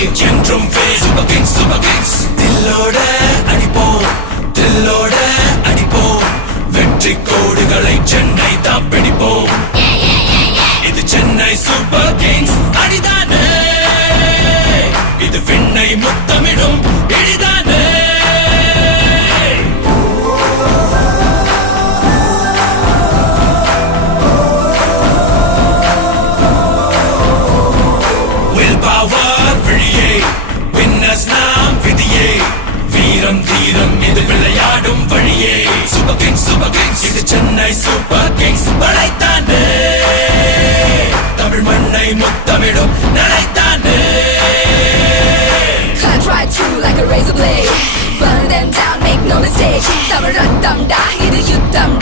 என்றும் super Kings தில்லோட அடிப்போம் தில்லோட அடிப்போம் வெற்றி கோடுகளை சென்னை தான் பிடிப்போம் இது சென்னை சூப்பர் கிங்ஸ் அடிதானே இது விண்ணை முத்தமிடும் இடிதானே நாம் விதியே வீரம் தீரம் இது விளையாடும் வழியே சூப்பர் கிங்ஸ் இது சென்னை சூப்பர் கிங்ஸ் படைத்தானே தமிழ் மண்ணை முத்தமிடும் நடைத்தானே Cut right through like a razor blade, burn them down, make no mistake. Tamil ரத்தம் டா இது யுத்தம்